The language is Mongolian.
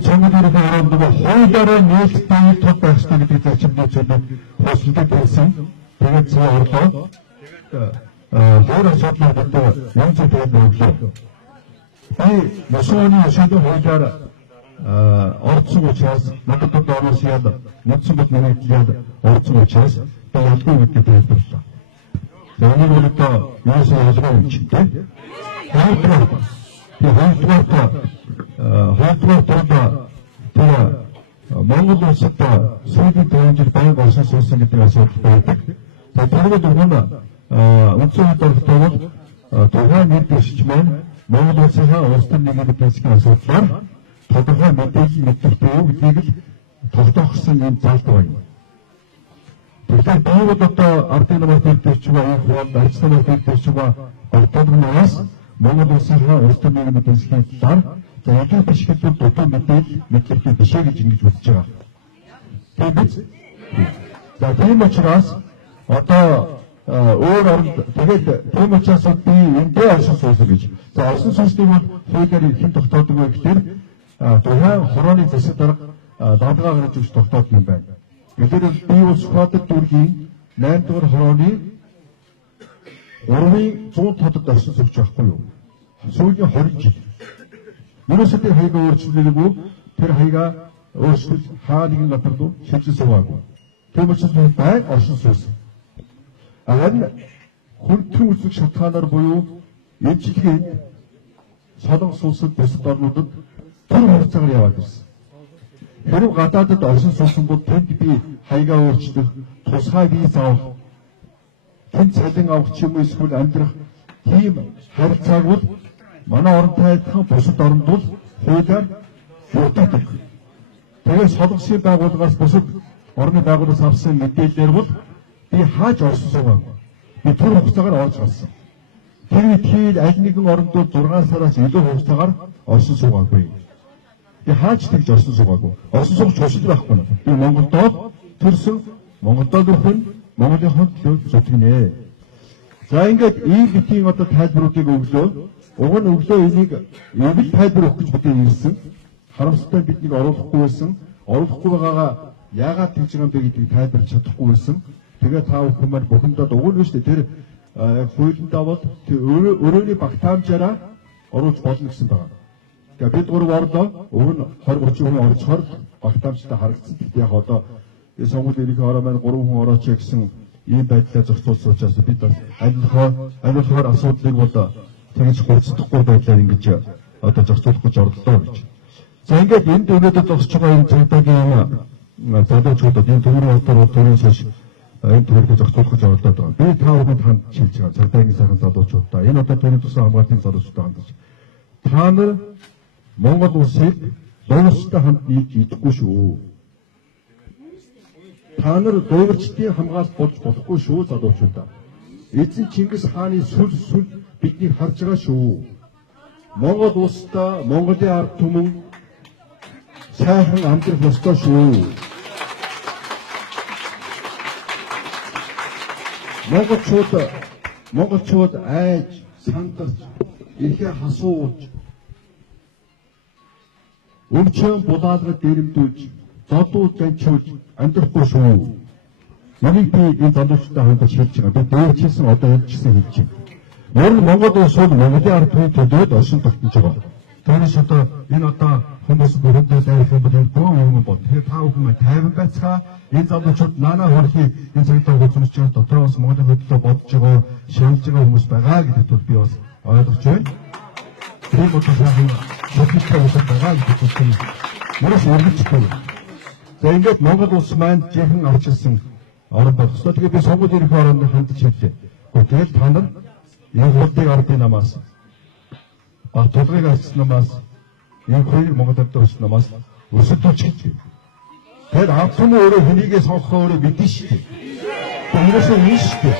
정부들이 바라보고 호의자를 내식당이 톱박스들이 비자침도 저도 호수도 됐음 되겠지 어떤 호의를 쏟아부터 영주도 되고 이 무서운 요새도 호의자를 어르치고 지어서 나도 또 어르치야다 묻히고 내리기야다 어르치고 지어서 또 얇고 있게 되었다. 오늘 보니까 요새 아주가 미친데 호이트와타 제가 몽고도 썼다 소위 대원질 방에 가서 썼으니까 가서 기다렸다. 자, 다르게도 보면 우측부터 도하 밑에시지만 몽고도 제가 어스탄 얘기를 배치가 썼다. 도하 밑에시 밑에도 이게 도덕성인 자도인. 일단 몽고도 앞에는 배치가 호환 날씨는 배치가 어떤 나라스 몽고도 제가 어스탄 얘기를 배치가 썼다. 자, 이게 배치가 또 밑에 비시하게 진기 좋죠. 자, 대마치라스 어떤 тэгээд томчаас би энэ орсон суус гэж. За орсон суусны хуулиар хэн тогтоодог вэ гэхээр тухайн хорооны засаг дарга даатгаа гаргаж өгч тогтоодог юм байна. Тэгэхээр би улс хатад дүүргийн 8 дугаар хорооны 3-ын 100 тодод орсон сууч байхгүй юу? Сүүлийн 20 жил. Юусоо тэр хаягаа өөрчлөлөөгүй тэр хаягаа өөрчлөл хаа нэгэн газар руу шилжиж суугаагүй. Томчаас бай орсон суус. Харин хүндрэн үзэг шалтгаанаар буюу ээлжлэгийн солонгос улсад бусад орнуудад түр хугацаагаар яваад ирсэн. Хэрв гадаадд орсон суусан бол тэнд би хаягаа өөрчлөх, тусгай виз авах, тэнд цалин авах ч юм уу эсвэл амьдрах тийм харилцааг бол манай оронтой адилхан бусад орнд бол хуулиар бүрддэг. Тэгээд солонгосын байгууллагаас бусад орны байгууллагаас авсан мэдээлэлээр бол би хааж орсон суугаа. Би түр хугацаагаар орж гарсан. Тэр үед аль нэгэн орондод 6 сараас илүү хугацаагаар орсон суугаагүй. Би хааж тэгж орсон суугаагүй. Орсон суугч тусал байхгүй. Би Монголдоо төрсөн, Монголдоо нөхөн, Монголынхоо төлөө зүтгэнэ. За ингээд ийм битийн одоо тайлбаруудыг өглөө. Уг нь өглөө энийг эвэл тайлбар өгөх гэж бид ирсэн. Харамсалтай биднийг оруулахгүй байсан. Оруулахгүй байгаагаа яагаад тэгж байгаа юм бэ гэдгийг тайлбарлаж чадахгүй байсан. Тэгээд та бүхэн бухимдаад уг нь шүү дээ тэр хуулиндаа бол өрөөний багтаамжаараа оруулж болно гэсэн байна. Тэгээд бид гурав орлоо уг нь 20-30 хүн орцохоор багтаамжтай харагдсан. Тэгтээ яг одоо сонгуул ирэх ороо маань 3 хүн орооч гэсэн ийм байдлаар зохицуулсан учраас бид аниухаар асуудлыг бол тэгж хурцдахгүй байдлаар ингэж одоо зохицуулах гэж орлоо гэж. За ингээд энд өнөөдөр зогсож байгаа энэ цагдаагийн залуучуудад энэ төвийн төрийн шиш энэ төрөлд зохицуулах гэж оролдоод байгаа. Би та бүхэнд ханд шилж байгаа цагдаагийн сайхан залуучуудаа энэ одоо төрийн тусгай хамгаалтын залуучуудаа хандаж та нар Монгол улсыг дуустай хамт нийлж идэхгүй шүү. Та нар дуурчдын хамгаалалт болж болохгүй шүү залуучуудаа. Эзэн Чингис хааны сүл биднийг харж байгаа шүү. Монгол улстай Монголын ард түмэн сайхан амьдрах ёстой шүү. Монголчууд айж, сандарч, эрхээ хасуулж, өмчөн булаалгад дэрэмдүүлж, зодууд занчуулж амьдрахгүй шүү. Энийг би энэ залуучуудаа хандаж хэлж байгаа. Би дээрчсэн одоо хэлжсэн хэлж байна. Мөрөн Монгол улс бол Монголын ард түмний төлөөд оршин тогтнож байгаа. Тэрнээс одоо энэ одоо хүмүүс бүрдээ дайрах юм бол энэ боо юм бод. Тэгэхээр та бүхэн тайван байцгаа энэ залуучууд наана хөрхий энэ цагтаа хөдөлмөрч байгаа дотроос Монголын хөдлөлөө бодож байгаа, шилжиж байгаа хүмүүс байгаа гэдэгт би бас ойлгож байна. Тэр бол сайхан зөвхөн усад байгаа гэдэгт би мөрөс өргөжтэй. За ингээд Монгол улс маань жинхэнэ авчирсан орон байх ёстой. Тэгээд би сонгуул ирэх оронд хандж хэллээ. Тэгэл та нар энэ хурдыг ардын намаас тулгыг авсан намаас энэ хоёр Монгол ард орсон намаас өсөлтүүлж хэлээ. Тэгэхээр автомобиль өөрөө хэнийгээ сонгохоо өөрөө мэдэн шүү дээ. Тэрнээс нь шүү дээ.